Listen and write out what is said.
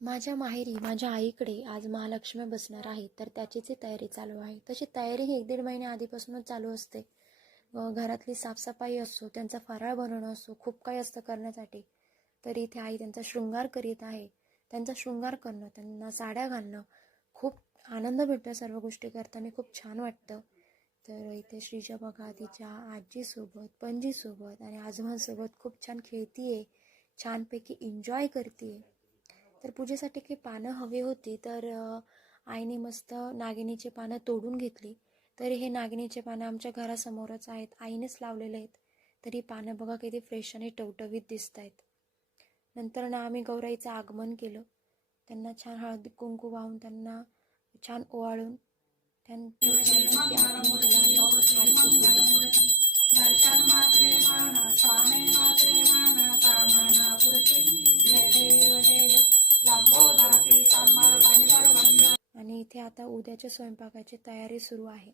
माझ्या माहेरी माझ्या आईकडे आज महालक्ष्मी बसणार आहे, तर त्याचीच तयारी चालू आहे. तशी तयारी ही 1-1.5 महिने आधीपासूनच चालू असते. घरातली साफसफाई असो, त्यांचा फराळ बनवणं असो, खूप काही असतं करण्यासाठी. तर इथे आई त्यांचा शृंगार करीत आहे. त्यांचा शृंगार करणं, त्यांना साड्या घालणं, खूप आनंद भेटतो सर्व गोष्टी करताना, खूप छान वाटतं. तर इथे श्रीजा बघा तिच्या आजीसोबत, पणजीसोबत आणि आजोबांसोबत खूप छान खेळतीये, छानपैकी एन्जॉय करते. तर पूजेसाठी काही पानं हवी होती, तर आईने मस्त नागिनीची पानं तोडून घेतली. तर हे नागिनीचे पानं आमच्या घरासमोरच आहेत, आईनेच लावलेले आहेत. तर ही पानं बघा किती फ्रेश आणि टवटवीत दिसत आहेत. नंतर ना आम्ही गौराईचं आगमन केलं. त्यांना छान हळदी कुंकू वाहून त्यांना छान ओवाळून त्यांचं छानपैकी आगमन केलं आणि आरती केली. आणि इथे आता उद्याच्या स्वयंपाकाची तयारी सुरू आहे.